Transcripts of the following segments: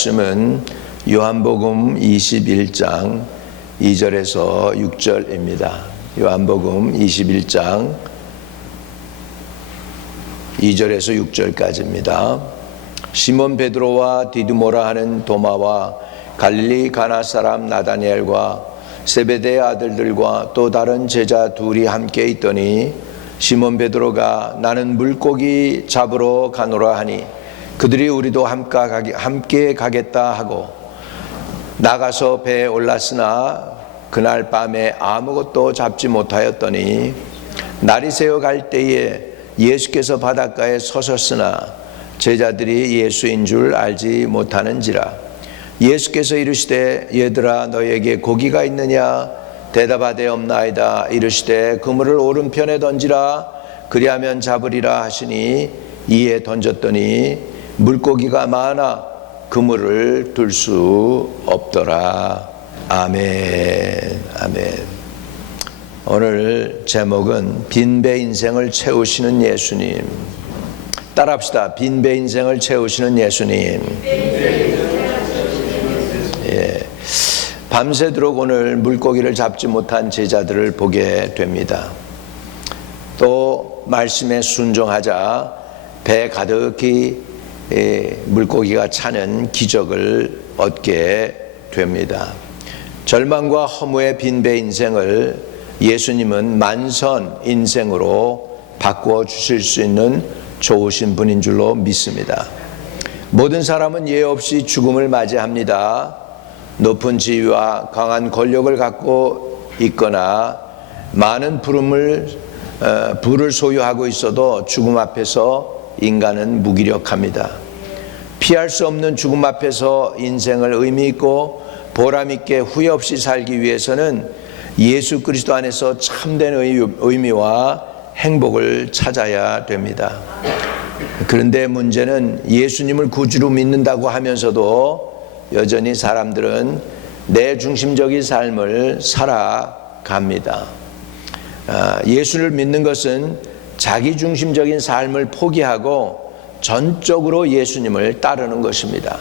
말씀은 요한복음 21장 2절에서 6절입니다. 요한복음 21장 2절에서 6절까지입니다. 시몬 베드로와 디두모라 하는 도마와 갈릴리 가나 사람 나다니엘과 세베대의 아들들과 또 다른 제자 둘이 함께 있더니 시몬 베드로가 나는 물고기 잡으러 가노라 하니 그들이 우리도 함께 가겠다 하고 나가서 배에 올랐으나 그날 밤에 아무것도 잡지 못하였더니 날이 새어 갈 때에 예수께서 바닷가에 서셨으나 제자들이 예수인 줄 알지 못하는지라. 예수께서 이르시되 얘들아 너에게 고기가 있느냐 대답하되 없나이다. 이르시되 그물을 오른편에 던지라 그리하면 잡으리라 하시니 이에 던졌더니 물고기가 많아 그물을 둘 수 없더라. 아멘. 아멘. 오늘 제목은 빈배 인생을 채우시는 예수님. 따라합시다. 빈배 인생을 채우시는 예수님. 예. 밤새도록 오늘 물고기를 잡지 못한 제자들을 보게 됩니다. 또 말씀에 순종하자 배 가득히 물고기가 차는 기적을 얻게 됩니다. 절망과 허무의 빈배 인생을 예수님은 만선 인생으로 바꾸어 주실 수 있는 좋으신 분인 줄로 믿습니다. 모든 사람은 예외 없이 죽음을 맞이합니다. 높은 지위와 강한 권력을 갖고 있거나 많은 부를 소유하고 있어도 죽음 앞에서 인간은 무기력합니다. 피할 수 없는 죽음 앞에서 인생을 의미 있고 보람 있게 후회 없이 살기 위해서는 예수 그리스도 안에서 참된 의미와 행복을 찾아야 됩니다. 그런데 문제는 예수님을 구주로 믿는다고 하면서도 여전히 사람들은 내 중심적인 삶을 살아갑니다. 예수를 믿는 것은 자기 중심적인 삶을 포기하고 전적으로 예수님을 따르는 것입니다.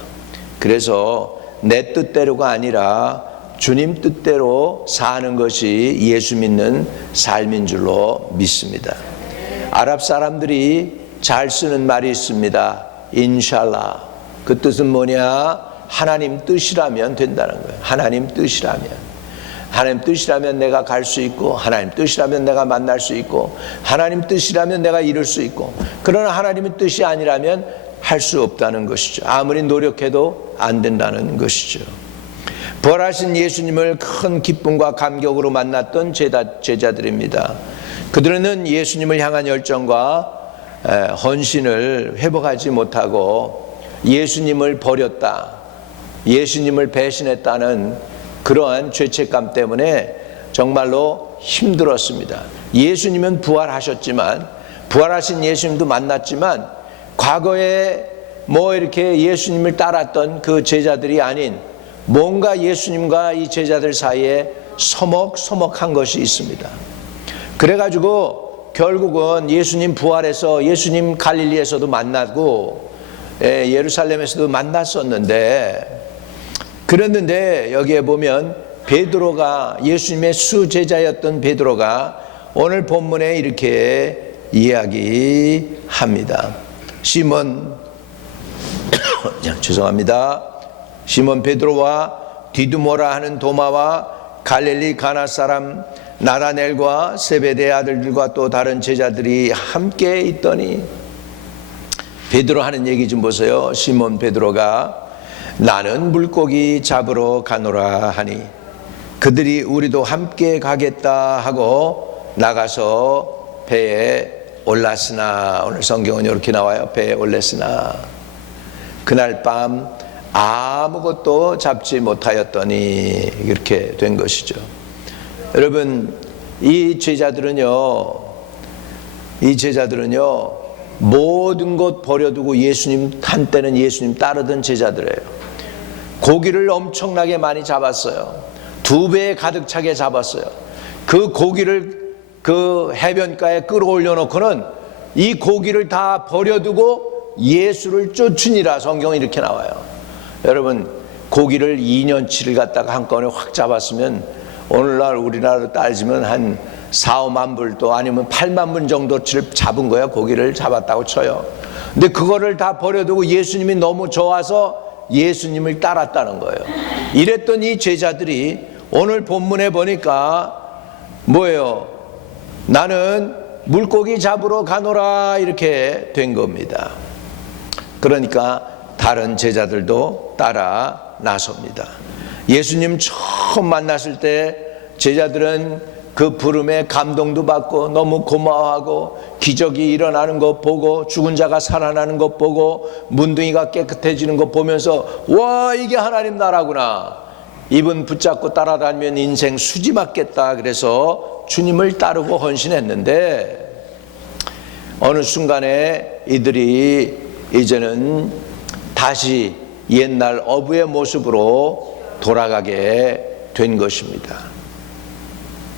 그래서 내 뜻대로가 아니라 주님 뜻대로 사는 것이 예수 믿는 삶인 줄로 믿습니다. 아랍 사람들이 잘 쓰는 말이 있습니다. 인샬라. 그 뜻은 뭐냐? 하나님 뜻이라면 된다는 거예요. 하나님 뜻이라면. 하나님 뜻이라면 내가 갈 수 있고 하나님 뜻이라면 내가 만날 수 있고 하나님 뜻이라면 내가 이룰 수 있고, 그러나 하나님의 뜻이 아니라면 할 수 없다는 것이죠. 아무리 노력해도 안 된다는 것이죠. 부활하신 예수님을 큰 기쁨과 감격으로 만났던 제자들입니다. 그들은 예수님을 향한 열정과 헌신을 회복하지 못하고 예수님을 버렸다, 예수님을 배신했다는 그러한 죄책감 때문에 정말로 힘들었습니다. 예수님은 부활하셨지만, 부활하신 예수님도 만났지만 과거에 이렇게 예수님을 따랐던 그 제자들이 아닌 뭔가 예수님과 이 제자들 사이에 서먹서먹한 것이 있습니다. 그래가지고 결국은 예수님 부활해서 예수님 갈릴리에서도 만나고 예루살렘에서도 만났었는데, 그랬는데 여기에 보면 베드로가, 예수님의 수제자였던 베드로가 오늘 본문에 이렇게 이야기합니다. 시몬 베드로와 디두모라 하는 도마와 갈릴리 가나 사람 나다넬과 세베대의 아들들과 또 다른 제자들이 함께 있더니, 베드로 하는 얘기 좀 보세요. 시몬 베드로가 나는 물고기 잡으러 가노라 하니 그들이 우리도 함께 가겠다 하고 나가서 배에 올랐으나, 오늘 성경은 이렇게 나와요. 배에 올랐으나 그날 밤 아무것도 잡지 못하였더니 이렇게 된 것이죠. 여러분, 이 제자들은요 모든 것 버려두고 예수님, 한때는 예수님 따르던 제자들이에요. 고기를 엄청나게 많이 잡았어요. 2배에 가득 차게 잡았어요. 그 고기를 그 해변가에 끌어올려 놓고는 이 고기를 다 버려두고 예수를 쫓으니라 성경이 이렇게 나와요. 여러분, 고기를 2년치를 갖다가 한꺼번에 확 잡았으면 오늘날 우리나라로 따지면 한 4, 5만 불 또 아니면 8만 불 정도치를 잡은 거야. 고기를 잡았다고 쳐요. 근데 그거를 다 버려두고 예수님이 너무 좋아서 예수님을 따랐다는 거예요. 이랬던 이 제자들이 오늘 본문에 보니까 뭐예요? 나는 물고기 잡으러 가노라 이렇게 된 겁니다. 그러니까 다른 제자들도 따라 나섭니다. 예수님 처음 만났을 때 제자들은 그 부름에 감동도 받고 너무 고마워하고 기적이 일어나는 것 보고 죽은 자가 살아나는 것 보고 문둥이가 깨끗해지는 것 보면서 와, 이게 하나님 나라구나. 이분 붙잡고 따라다니면 인생 수지 맞겠다. 그래서 주님을 따르고 헌신했는데 어느 순간에 이들이 이제는 다시 옛날 어부의 모습으로 돌아가게 된 것입니다.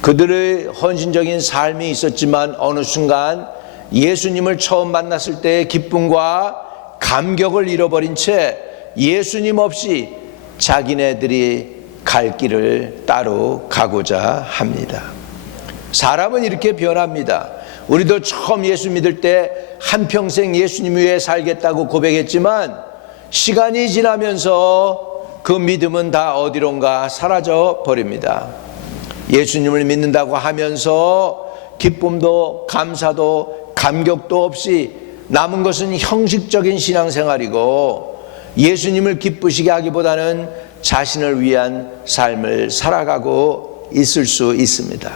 그들의 헌신적인 삶이 있었지만 어느 순간 예수님을 처음 만났을 때의 기쁨과 감격을 잃어버린 채 예수님 없이 자기네들이 갈 길을 따로 가고자 합니다. 사람은 이렇게 변합니다. 우리도 처음 예수 믿을 때 한평생 예수님 위해 살겠다고 고백했지만 시간이 지나면서 그 믿음은 다 어디론가 사라져 버립니다. 예수님을 믿는다고 하면서 기쁨도 감사도 감격도 없이 남은 것은 형식적인 신앙생활이고 예수님을 기쁘시게 하기보다는 자신을 위한 삶을 살아가고 있을 수 있습니다.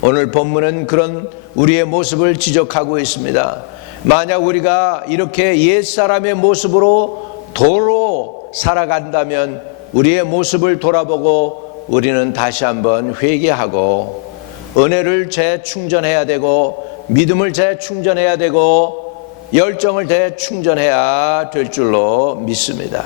오늘 본문은 그런 우리의 모습을 지적하고 있습니다. 만약 우리가 이렇게 옛사람의 모습으로 도로 살아간다면 우리의 모습을 돌아보고 우리는 다시 한번 회개하고 은혜를 재충전해야 되고 믿음을 재충전해야 되고 열정을 재충전해야 될 줄로 믿습니다.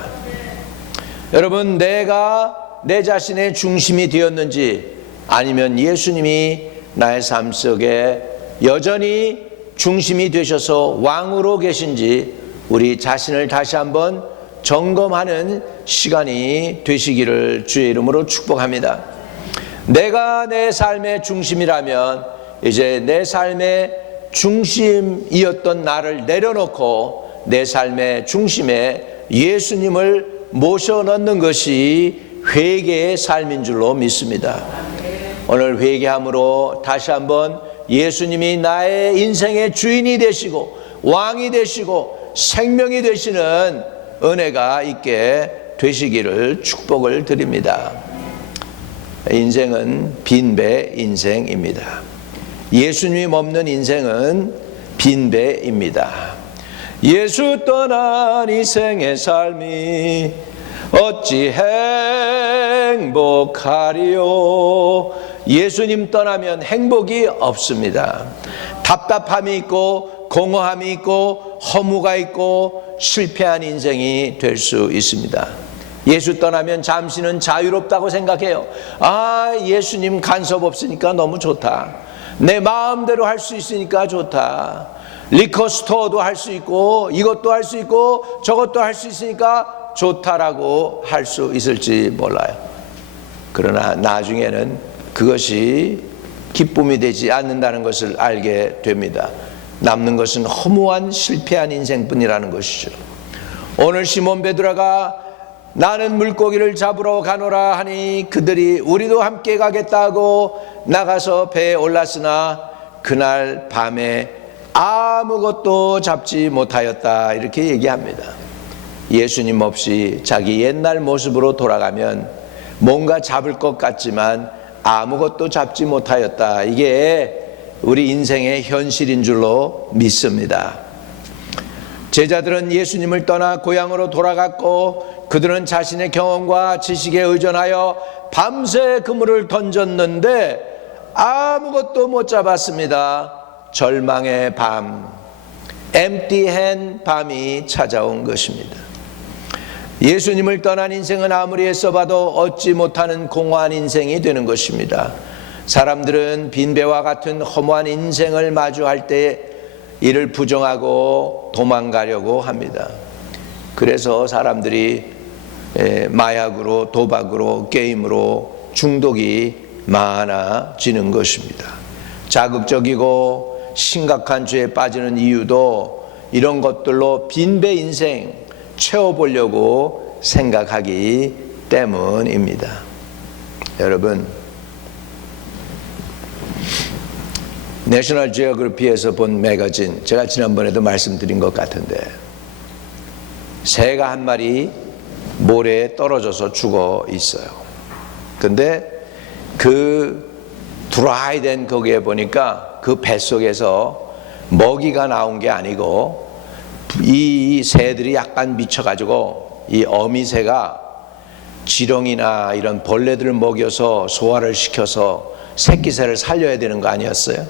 여러분, 내가 내 자신의 중심이 되었는지 아니면 예수님이 나의 삶 속에 여전히 중심이 되셔서 왕으로 계신지 우리 자신을 다시 한번 점검하는 시간이 되시기를 주의 이름으로 축복합니다. 내가 내 삶의 중심이라면 이제 내 삶의 중심이었던 나를 내려놓고 내 삶의 중심에 예수님을 모셔 넣는 것이 회개의 삶인 줄로 믿습니다. 오늘 회개함으로 다시 한번 예수님이 나의 인생의 주인이 되시고 왕이 되시고 생명이 되시는 은혜가 있게 되시기를 축복을 드립니다. 인생은 빈배 인생입니다. 예수님 없는 인생은 빈배입니다. 예수 떠난 이 생의 삶이 어찌 행복하리요. 예수님 떠나면 행복이 없습니다. 답답함이 있고 공허함이 있고 허무가 있고 실패한 인생이 될 수 있습니다. 예수 떠나면 잠시는 자유롭다고 생각해요. 아, 예수님 간섭 없으니까 너무 좋다. 내 마음대로 할 수 있으니까 좋다. 리커 스토어도 할 수 있고 이것도 할 수 있고 저것도 할 수 있으니까 좋다라고 할 수 있을지 몰라요. 그러나 나중에는 그것이 기쁨이 되지 않는다는 것을 알게 됩니다. 남는 것은 허무한 실패한 인생뿐이라는 것이죠. 오늘 시몬 베드로가 나는 물고기를 잡으러 가노라 하니 그들이 우리도 함께 가겠다고 나가서 배에 올랐으나 그날 밤에 아무것도 잡지 못하였다 이렇게 얘기합니다. 예수님 없이 자기 옛날 모습으로 돌아가면 뭔가 잡을 것 같지만 아무것도 잡지 못하였다. 이게 우리 인생의 현실인 줄로 믿습니다. 제자들은 예수님을 떠나 고향으로 돌아갔고 그들은 자신의 경험과 지식에 의존하여 밤새 그물을 던졌는데 아무것도 못 잡았습니다. 절망의 밤, empty-hand 밤이 찾아온 것입니다. 예수님을 떠난 인생은 아무리 애써봐도 얻지 못하는 공허한 인생이 되는 것입니다. 사람들은 빈배와 같은 허무한 인생을 마주할 때 이를 부정하고 도망가려고 합니다. 그래서 사람들이 마약으로, 도박으로, 게임으로 중독이 많아지는 것입니다. 자극적이고 심각한 죄에 빠지는 이유도 이런 것들로 빈배 인생 채워보려고 생각하기 때문입니다. 여러분, 내셔널 지오그래피에서 본 매거진, 제가 지난번에도 말씀드린 것 같은데, 새가 한 마리 모래에 떨어져서 죽어 있어요. 근데 그 드라이 된 거기에 보니까 그 뱃속에서 먹이가 나온 게 아니고 이 새들이 약간 미쳐가지고 이 어미새가 지렁이나 이런 벌레들을 먹여서 소화를 시켜서 새끼새를 살려야 되는 거 아니었어요?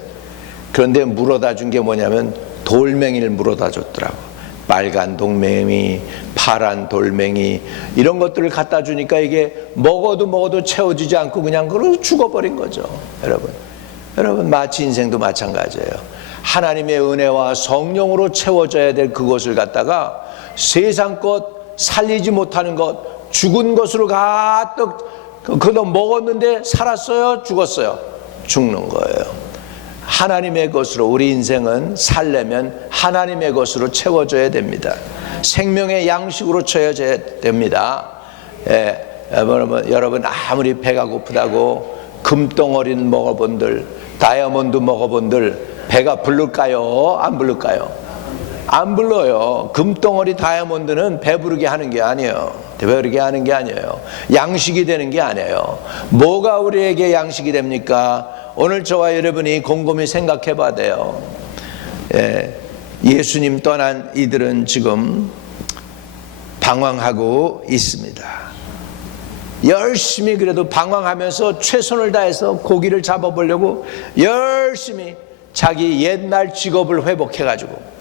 그런데 물어다 준 게 뭐냐면 돌멩이를 물어다 줬더라고. 빨간 돌멩이, 파란 돌멩이, 이런 것들을 갖다 주니까 이게 먹어도 채워지지 않고 그냥 그러고 죽어버린 거죠. 여러분 마치 인생도 마찬가지예요. 하나님의 은혜와 성령으로 채워져야 될 그것을 갖다가 세상 것, 살리지 못하는 것, 죽은 것으로 가득 그거 먹었는데 살았어요? 죽었어요? 죽는 거예요. 하나님의 것으로 우리 인생은 살려면 하나님의 것으로 채워져야 됩니다. 생명의 양식으로 채워져야 됩니다. 여러분 아무리 배가 고프다고 금덩어리는 먹어본들, 다이아몬드 먹어본들 배가 부를까요? 안 부를까요? 안 불러요. 금덩어리 다이아몬드는 배부르게 하는 게 아니에요. 배부르게 하는 게 아니에요. 양식이 되는 게 아니에요. 뭐가 우리에게 양식이 됩니까? 오늘 저와 여러분이 곰곰이 생각해 봐야 돼요. 예수님 떠난 이들은 지금 방황하고 있습니다. 열심히 그래도 방황하면서 최선을 다해서 고기를 잡아보려고 열심히 자기 옛날 직업을 회복해가지고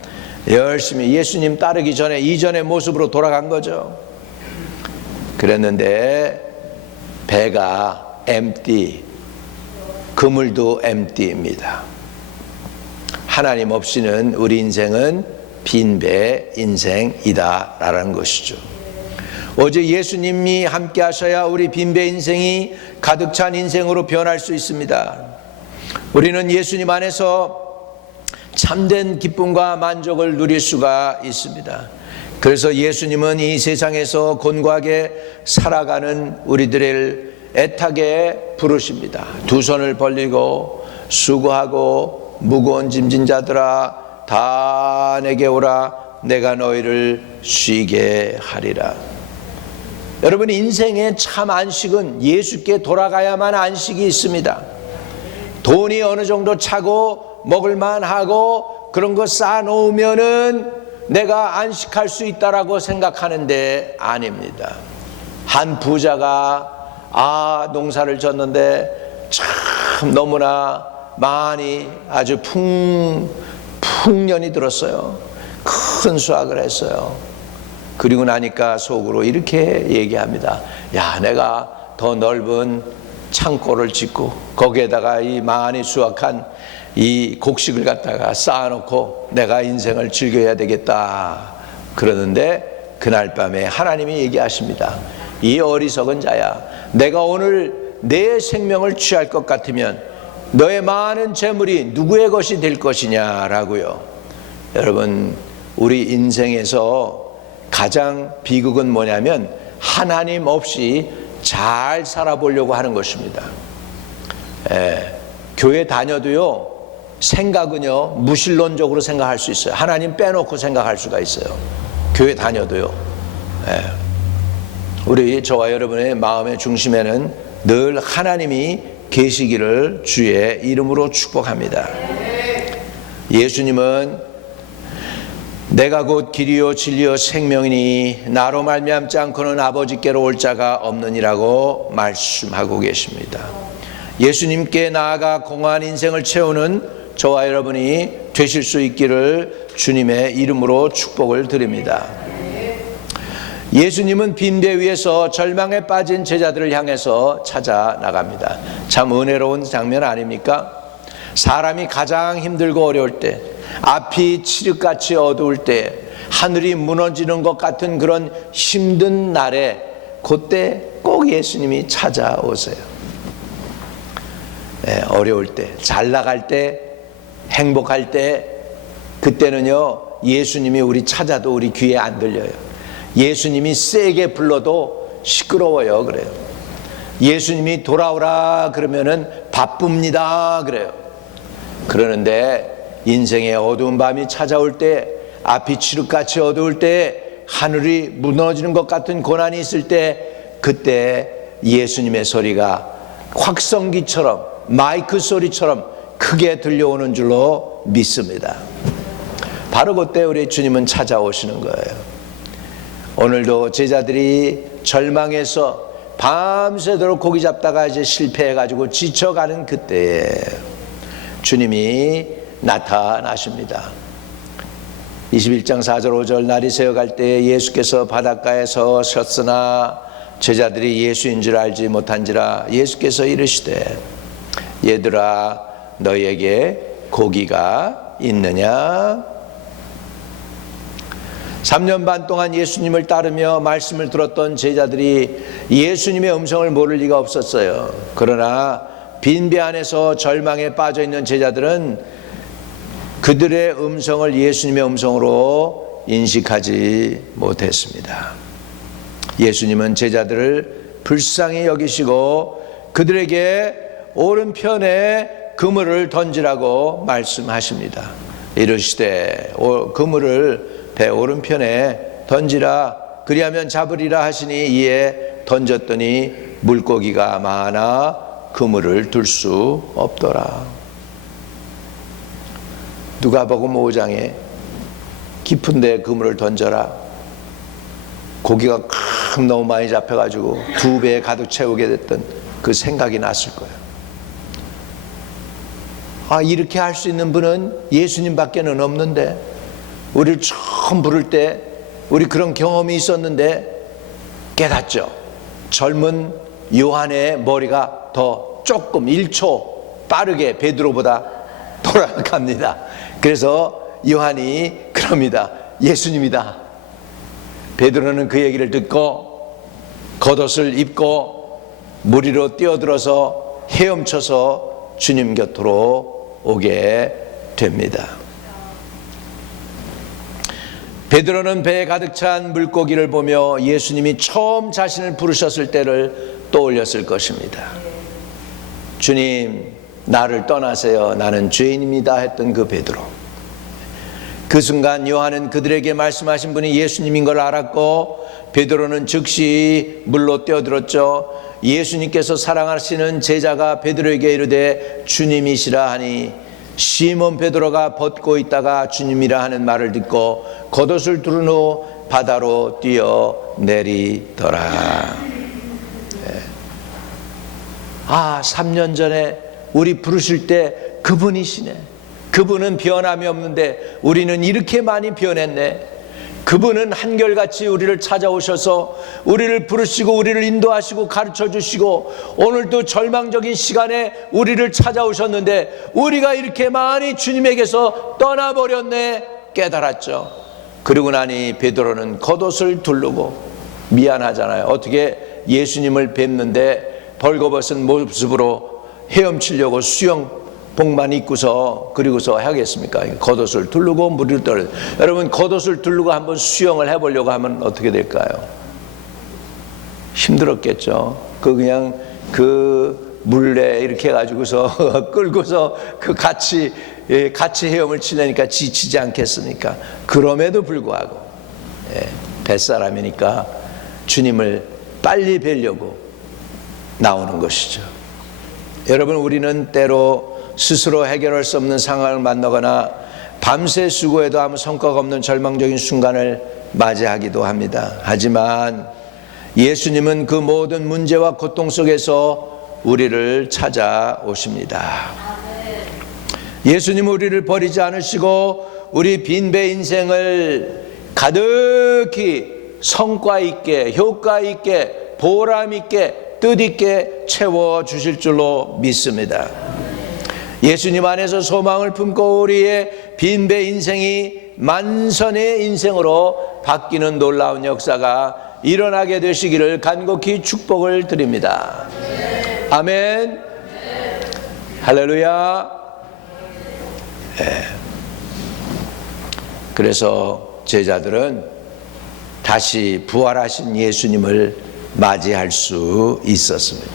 열심히 예수님 따르기 전에 이전의 모습으로 돌아간 거죠. 그랬는데 배가 empty, 그물도 empty입니다. 하나님 없이는 우리 인생은 빈배 인생이다라는 것이죠. 어제 예수님이 함께 하셔야 우리 빈배 인생이 가득 찬 인생으로 변할 수 있습니다. 우리는 예수님 안에서 참된 기쁨과 만족을 누릴 수가 있습니다. 그래서 예수님은 이 세상에서 곤고하게 살아가는 우리들을 애타게 부르십니다. 두 손을 벌리고 수고하고 무거운 짐진 자들아 다 내게 오라 내가 너희를 쉬게 하리라. 여러분, 인생의 참 안식은 예수께 돌아가야만 안식이 있습니다. 돈이 어느 정도 차고 먹을만 하고 그런 거 쌓아놓으면은 내가 안식할 수 있다라고 생각하는데 아닙니다. 한 부자가 농사를 졌는데 참 너무나 많이 아주 풍년이 들었어요. 큰 수확을 했어요. 그리고 나니까 속으로 이렇게 얘기합니다. 야, 내가 더 넓은 창고를 짓고 거기에다가 이 많이 수확한 이 곡식을 갖다가 쌓아놓고 내가 인생을 즐겨야 되겠다. 그러는데 그날 밤에 하나님이 얘기하십니다. 이 어리석은 자야, 내가 오늘 내 생명을 취할 것 같으면 너의 많은 재물이 누구의 것이 될 것이냐라고요. 여러분, 우리 인생에서 가장 비극은 뭐냐면 하나님 없이 잘 살아보려고 하는 것입니다. 교회 다녀도요, 생각은요 무신론적으로 생각할 수 있어요. 하나님 빼놓고 생각할 수가 있어요. 교회 다녀도요. 우리 저와 여러분의 마음의 중심에는 늘 하나님이 계시기를 주의 이름으로 축복합니다. 예수님은 내가 곧 길이요 진리요 생명이니 나로 말미암지 않고는 아버지께로 올 자가 없느니라고 말씀하고 계십니다. 예수님께 나아가 공허한 인생을 채우는 저와 여러분이 되실 수 있기를 주님의 이름으로 축복을 드립니다. 예수님은 빈배 위에서 절망에 빠진 제자들을 향해서 찾아 나갑니다. 참 은혜로운 장면 아닙니까? 사람이 가장 힘들고 어려울 때, 앞이 칠흑같이 어두울 때, 하늘이 무너지는 것 같은 그런 힘든 날에 그때 꼭 예수님이 찾아오세요. 어려울 때, 잘 나갈 때, 행복할 때, 그때는요 예수님이 우리 찾아도 우리 귀에 안 들려요. 예수님이 세게 불러도 시끄러워요. 그래요. 예수님이 돌아오라 그러면은 바쁩니다. 그래요. 그러는데 인생의 어두운 밤이 찾아올 때, 앞이 칠흑같이 어두울 때, 하늘이 무너지는 것 같은 고난이 있을 때, 그때 예수님의 소리가 확성기처럼, 마이크 소리처럼 크게 들려오는 줄로 믿습니다. 바로 그때 우리 주님은 찾아오시는 거예요. 오늘도 제자들이 절망해서 밤새도록 고기 잡다가 이제 실패해가지고 지쳐가는 그때에 주님이 나타나십니다. 21장 4절 5절 날이 새어갈 때 예수께서 바닷가에 서셨으나 제자들이 예수인 줄 알지 못한지라 예수께서 이르시되 얘들아 너희에게 고기가 있느냐? 3년 반 동안 예수님을 따르며 말씀을 들었던 제자들이 예수님의 음성을 모를 리가 없었어요. 그러나 빈배 안에서 절망에 빠져있는 제자들은 그들의 음성을 예수님의 음성으로 인식하지 못했습니다. 예수님은 제자들을 불쌍히 여기시고 그들에게 오른편에 그물을 던지라고 말씀하십니다. 이르시되 그물을 배 오른편에 던지라 그리하면 잡으리라 하시니 이에 던졌더니 물고기가 많아 그물을 들 수 없더라. 누가복음 5장에 깊은 데 그물을 던져라. 고기가 너무 많이 잡혀가지고 2배에 가득 채우게 됐던 그 생각이 났을 거예요. 이렇게 할 수 있는 분은 예수님밖에는 없는데, 우리를 처음 부를 때 우리 그런 경험이 있었는데 깨닫죠. 젊은 요한의 머리가 더 조금 1초 빠르게 베드로보다 돌아갑니다. 그래서 요한이 그럽니다. 예수님이다. 베드로는 그 얘기를 듣고 겉옷을 입고 물 위로 뛰어들어서 헤엄쳐서 주님 곁으로 오게 됩니다. 베드로는 배에 가득 찬 물고기를 보며 예수님이 처음 자신을 부르셨을 때를 떠올렸을 것입니다. 주님, 나를 떠나세요. 나는 죄인입니다. 했던 그 베드로. 그 순간 요한은 그들에게 말씀하신 분이 예수님인 걸 알았고 베드로는 즉시 물로 뛰어들었죠. 예수님께서 사랑하시는 제자가 베드로에게 이르되 주님이시라 하니 시몬 베드로가 벗고 있다가 주님이라 하는 말을 듣고 겉옷을 두른 후 바다로 뛰어내리더라. 3년 전에 우리 부르실 때 그분이시네. 그분은 변함이 없는데 우리는 이렇게 많이 변했네. 그분은 한결같이 우리를 찾아오셔서 우리를 부르시고 우리를 인도하시고 가르쳐 주시고 오늘도 절망적인 시간에 우리를 찾아오셨는데 우리가 이렇게 많이 주님에게서 떠나버렸네 깨달았죠. 그러고 나니 베드로는 겉옷을 두르고 미안하잖아요. 어떻게 예수님을 뵙는데 벌거벗은 모습으로 헤엄치려고 수영복만 입고서 그리고서 하겠습니까? 겉옷을 두르고 물을 떨어. 여러분 겉옷을 두르고 한번 수영을 해보려고 하면 어떻게 될까요? 힘들었겠죠. 그냥 그 물에 이렇게 해가지고서 끌고서 그 같이 헤엄을 치려니까 지치지 않겠습니까? 그럼에도 불구하고 뱃사람이니까 주님을 빨리 뵈려고 나오는 것이죠. 여러분 우리는 때로 스스로 해결할 수 없는 상황을 만나거나 밤새 수고해도 아무 성과가 없는 절망적인 순간을 맞이하기도 합니다. 하지만 예수님은 그 모든 문제와 고통 속에서 우리를 찾아오십니다. 예수님은 우리를 버리지 않으시고 우리 빈배 인생을 가득히 성과 있게 효과 있게 보람 있게 뜻 있게 채워주실 줄로 믿습니다. 예수님 안에서 소망을 품고 우리의 빈배 인생이 만선의 인생으로 바뀌는 놀라운 역사가 일어나게 되시기를 간곡히 축복을 드립니다. 아멘. 할렐루야. 그래서 제자들은 다시 부활하신 예수님을 맞이할 수 있었습니다.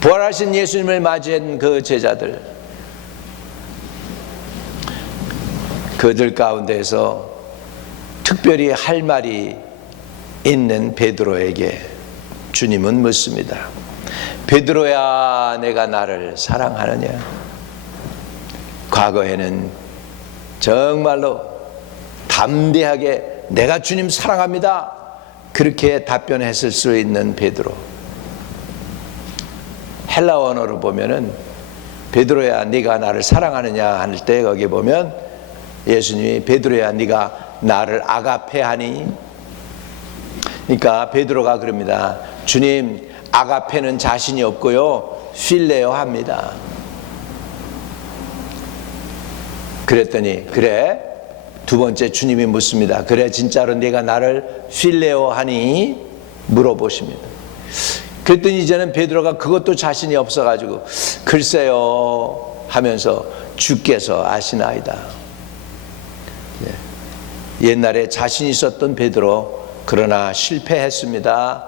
부활하신 예수님을 맞이한 그 제자들, 그들 가운데서 특별히 할 말이 있는 베드로에게 주님은 묻습니다. 베드로야, 내가 나를 사랑하느냐? 과거에는 정말로 담대하게 내가 주님 사랑합니다, 그렇게 답변했을 수 있는 베드로. 헬라 언어로 보면은 베드로야, 네가 나를 사랑하느냐 할 때 거기 보면 예수님이 베드로야, 네가 나를 아가페하니? 그러니까 베드로가 그럽니다. 주님, 아가페는 자신이 없고요, 필레오 합니다. 그랬더니 그래? 두 번째 주님이 묻습니다. 그래, 진짜로 네가 나를 필레오 하니? 물어보십니다. 그랬더니 이제는 베드로가 그것도 자신이 없어가지고 글쎄요 하면서 주께서 아시나이다. 옛날에 자신 있었던 베드로, 그러나 실패했습니다.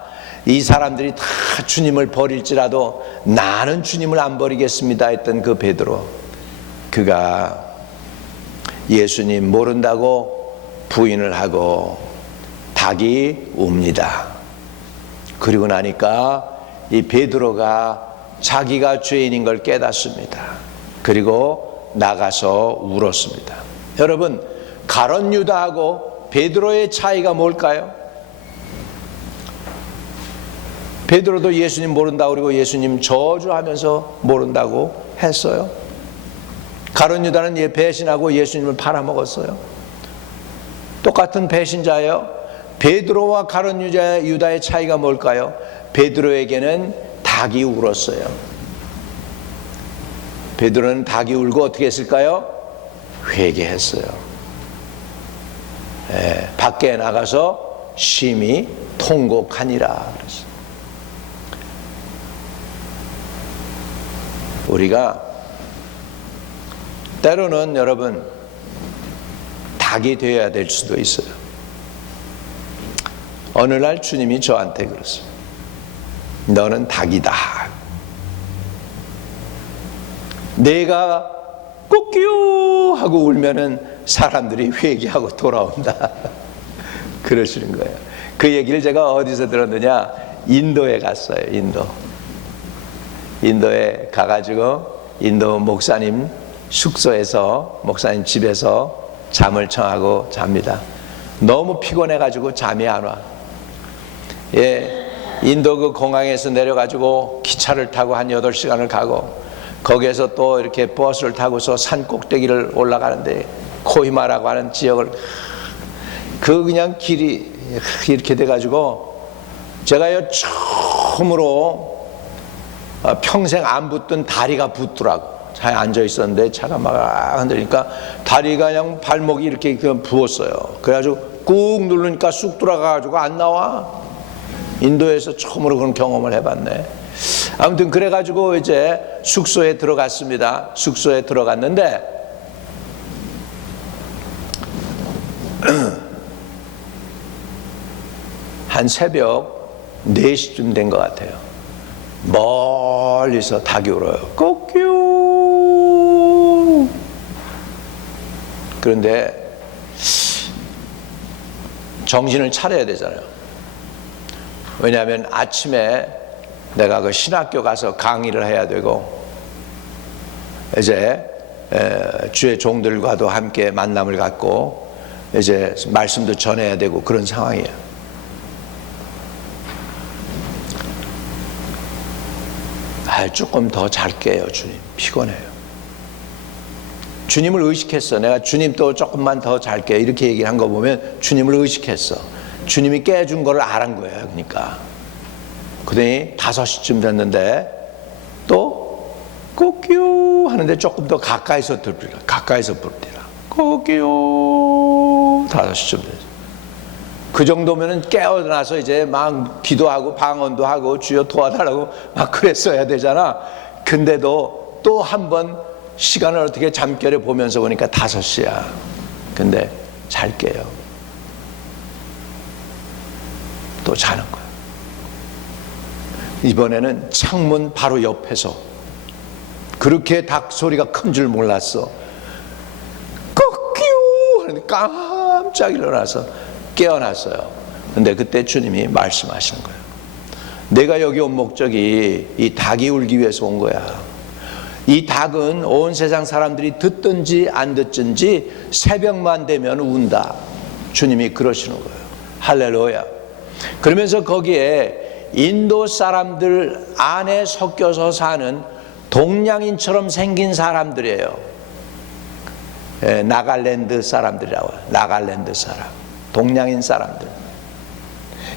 이 사람들이 다 주님을 버릴지라도 나는 주님을 안 버리겠습니다 했던 그 베드로, 그가 예수님 모른다고 부인을 하고 닭이 웁니다. 그리고 나니까 이 베드로가 자기가 죄인인 걸 깨닫습니다. 그리고 나가서 울었습니다. 여러분, 가룟 유다하고 베드로의 차이가 뭘까요? 베드로도 예수님 모른다고 그리고 예수님 저주하면서 모른다고 했어요. 가룟 유다는 배신하고 예수님을 팔아먹었어요. 똑같은 배신자예요. 베드로와 가룟 유다의 차이가 뭘까요? 베드로에게는 닭이 울었어요. 베드로는 닭이 울고 어떻게 했을까요? 회개했어요. 밖에 나가서 심히 통곡하니라 그랬어요. 우리가 때로는 여러분 닭이 되어야 될 수도 있어요. 어느 날 주님이 저한테 그랬어요. 너는 닭이다. 내가 꼬끼요 하고 울면은 사람들이 회개하고 돌아온다. 그러시는 거예요. 그 얘기를 제가 어디서 들었느냐? 인도에 갔어요. 인도에 가가지고 인도 목사님 숙소에서, 목사님 집에서 잠을 청하고 잡니다. 너무 피곤해가지고 잠이 안 와. 인도 그 공항에서 내려가지고 기차를 타고 한 8시간을 가고, 거기에서 또 이렇게 버스를 타고서 산 꼭대기를 올라가는데, 코히마라고 하는 지역을, 그냥 길이 이렇게 돼가지고 제가요 처음으로 평생 안 붙던 다리가 붙더라고. 차에 앉아 있었는데 차가 막 흔들리니까 다리가 그냥 발목이 이렇게 부었어요. 그래가지고 꾹 누르니까 쑥 들어가가지고 안 나와. 인도에서 처음으로 그런 경험을 해봤네. 아무튼 그래가지고 이제 숙소에 들어갔습니다. 숙소에 들어갔는데 한 새벽 4시쯤 된 것 같아요. 멀리서 닭이 울어요. 꼬끼요. 그런데 정신을 차려야 되잖아요. 왜냐하면 아침에 내가 그 신학교 가서 강의를 해야 되고, 이제 주의 종들과도 함께 만남을 갖고 이제 말씀도 전해야 되고 그런 상황이에요. 조금 더 잘게요. 주님 피곤해요. 주님을 의식했어. 내가 주님 또 조금만 더 잘게 이렇게 얘기를 한 거 보면 주님을 의식했어. 주님이 깨준 걸 알은 거예요. 그러니까 그러더니 5시쯤 됐는데 또 꼬끼요 하는데 조금 더 가까이서 부르라. 가까이서 부르라. 꼬끼요. 5시쯤 됐어. 그 정도면은 깨어나서 이제 막 기도하고 방언도 하고 주여 도와달라고 막 그랬어야 되잖아. 근데도 또 한 번 시간을 어떻게 잠결에 보면서 보니까 5시야. 근데 잘 깨요. 또 자는 거야. 이번에는 창문 바로 옆에서 그렇게 닭 소리가 큰 줄 몰랐어. 꺾이요 하는데 깜짝 일어나서 깨어났어요. 근데 그때 주님이 말씀하시는 거예요. 내가 여기 온 목적이 이 닭이 울기 위해서 온 거야. 이 닭은 온 세상 사람들이 듣든지 안 듣든지 새벽만 되면 운다. 주님이 그러시는 거예요. 할렐루야. 그러면서 거기에 인도 사람들 안에 섞여서 사는 동양인처럼 생긴 사람들이에요. 나갈랜드 사람들이라고 해요. 나갈랜드 사람, 동양인 사람들.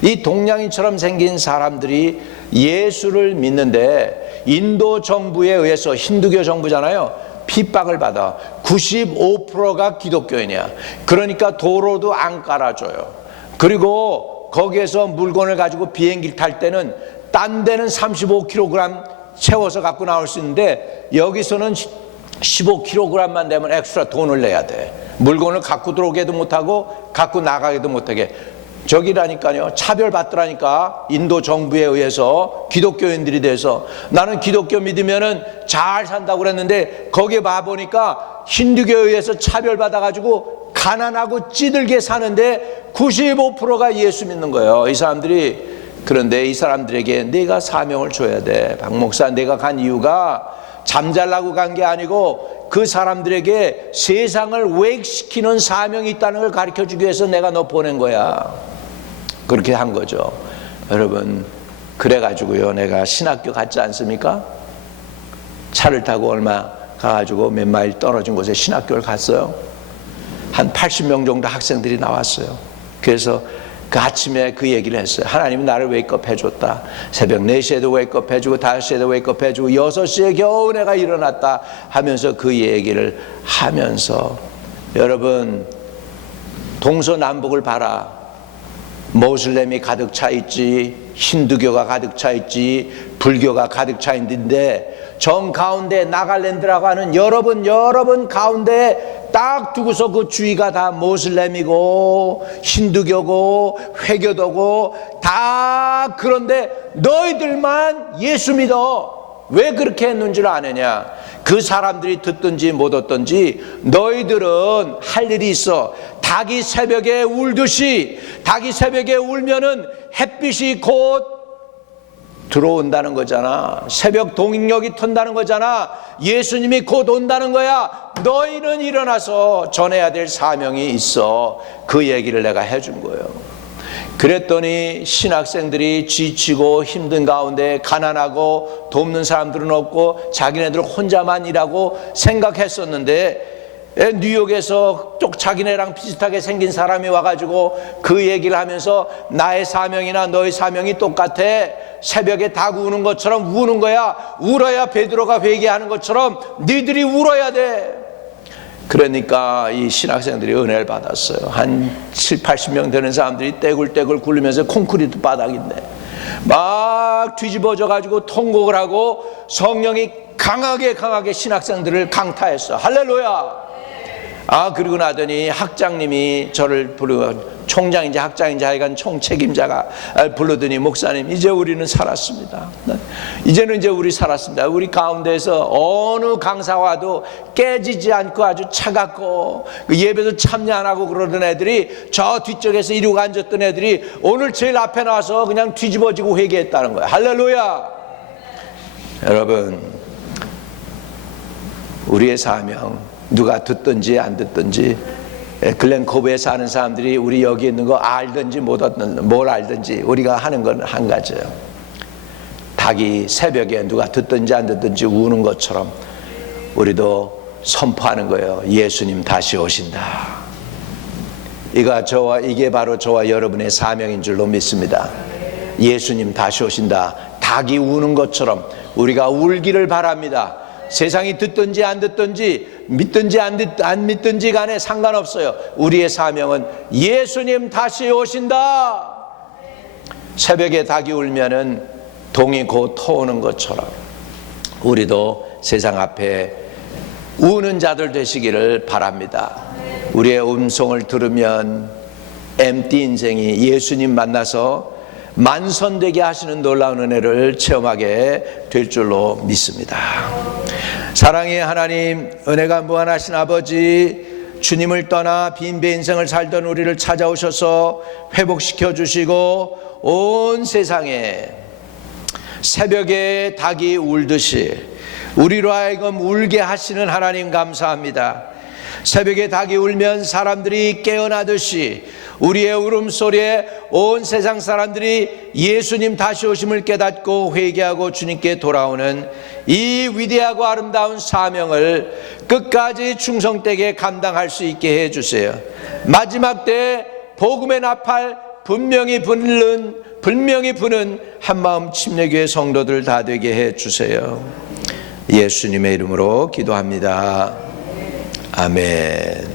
이 동양인처럼 생긴 사람들이 예수를 믿는데 인도 정부에 의해서, 힌두교 정부잖아요, 핍박을 받아. 95%가 기독교인이야. 그러니까 도로도 안 깔아줘요. 그리고 거기에서 물건을 가지고 비행기를 탈 때는 딴 데는 35kg 채워서 갖고 나올 수 있는데 여기서는 15kg만 되면 엑스트라 돈을 내야 돼. 물건을 갖고 들어오게도 못하고 갖고 나가기도 못하게. 저기라니까요, 차별받더라니까. 인도 정부에 의해서 기독교인들이 돼서. 나는 기독교 믿으면은 잘 산다고 그랬는데 거기에 봐보니까 힌두교에 의해서 차별받아가지고 가난하고 찌들게 사는데 95%가 예수 믿는 거예요, 이 사람들이. 그런데 이 사람들에게 내가 사명을 줘야 돼. 박 목사, 내가 간 이유가 잠잘라고 간 게 아니고 그 사람들에게 세상을 왜곡시키는 사명이 있다는 걸 가르쳐주기 위해서 내가 너 보낸 거야. 그렇게 한 거죠. 여러분, 그래가지고요, 내가 신학교 갔지 않습니까? 차를 타고 얼마 가가지고 몇 마일 떨어진 곳에 신학교를 갔어요. 한 80명 정도 학생들이 나왔어요. 그래서 그 아침에 그 얘기를 했어요. 하나님은 나를 웨이크업 해줬다. 새벽 4시에도 웨이크업 해주고 5시에도 웨이크업 해주고 6시에 겨우 내가 일어났다 하면서 그 얘기를 하면서, 여러분, 동서남북을 봐라. 모슬렘이 가득 차 있지, 힌두교가 가득 차 있지, 불교가 가득 차 있는데 정 가운데 나갈랜드라고 하는 여러분 가운데 딱 두고서 그 주위가 다 모슬렘이고 힌두교고 회교도고 다. 그런데 너희들만 예수 믿어. 왜 그렇게 했는 줄 아느냐? 그 사람들이 듣든지 못 듣든지 너희들은 할 일이 있어. 닭이 새벽에 울듯이, 닭이 새벽에 울면은 햇빛이 곧 들어온다는 거잖아. 새벽 동력이 턴다는 거잖아. 예수님이 곧 온다는 거야. 너희는 일어나서 전해야 될 사명이 있어. 그 얘기를 내가 해준 거예요. 그랬더니 신학생들이 지치고 힘든 가운데, 가난하고 돕는 사람들은 없고 자기네들 혼자만 일하고 생각했었는데, 뉴욕에서 쪽 자기네랑 비슷하게 생긴 사람이 와가지고 그 얘기를 하면서 나의 사명이나 너의 사명이 똑같아. 새벽에 닭 우는 것처럼 우는 거야. 울어야 베드로가 회개하는 것처럼 니들이 울어야 돼. 그러니까 이 신학생들이 은혜를 받았어요. 한 7, 80명 되는 사람들이 떼굴떼굴 굴리면서 콘크리트 바닥인데 막 뒤집어져 가지고 통곡을 하고 성령이 강하게 신학생들을 강타했어. 할렐루야. 그리고 나더니 학장님이 저를 부르고, 총장인지 학장인지 하여간 총책임자가 부르더니, 목사님, 이제 우리는 살았습니다. 이제는 우리 살았습니다. 우리 가운데서 어느 강사 와도 깨지지 않고 아주 차갑고 그 예배도 참여 안 하고 그러던 애들이, 저 뒤쪽에서 이러고 앉았던 애들이 오늘 제일 앞에 나와서 그냥 뒤집어지고 회개했다는 거예요. 할렐루야. 여러분, 우리의 사명, 누가 듣든지 안 듣든지, 글렌코브에 사는 사람들이 우리 여기 있는 거 알든지 못 알든지, 뭘 알든지 우리가 하는 건 한 가지예요. 닭이 새벽에 누가 듣든지 안 듣든지 우는 것처럼 우리도 선포하는 거예요. 예수님 다시 오신다. 이게 바로 저와 여러분의 사명인 줄로 믿습니다. 예수님 다시 오신다. 닭이 우는 것처럼 우리가 울기를 바랍니다. 세상이 듣든지 안 듣든지 믿든지 안 믿든지 간에 상관없어요. 우리의 사명은 예수님 다시 오신다. 새벽에 닭이 울면은 동이 곧 터오는 것처럼 우리도 세상 앞에 우는 자들 되시기를 바랍니다. 우리의 음성을 들으면 MT 인생이 예수님 만나서 만선되게 하시는 놀라운 은혜를 체험하게 될 줄로 믿습니다. 사랑의 하나님, 은혜가 무한하신 아버지, 주님을 떠나 빈배 인생을 살던 우리를 찾아오셔서 회복시켜 주시고 온 세상에 새벽에 닭이 울듯이 우리로 하여금 울게 하시는 하나님 감사합니다. 새벽에 닭이 울면 사람들이 깨어나듯이 우리의 울음소리에 온 세상 사람들이 예수님 다시 오심을 깨닫고 회개하고 주님께 돌아오는 이 위대하고 아름다운 사명을 끝까지 충성되게 감당할 수 있게 해주세요. 마지막 때 복음의 나팔 분명히 부는 한마음 침례교회 성도들 다 되게 해주세요. 예수님의 이름으로 기도합니다. 아멘.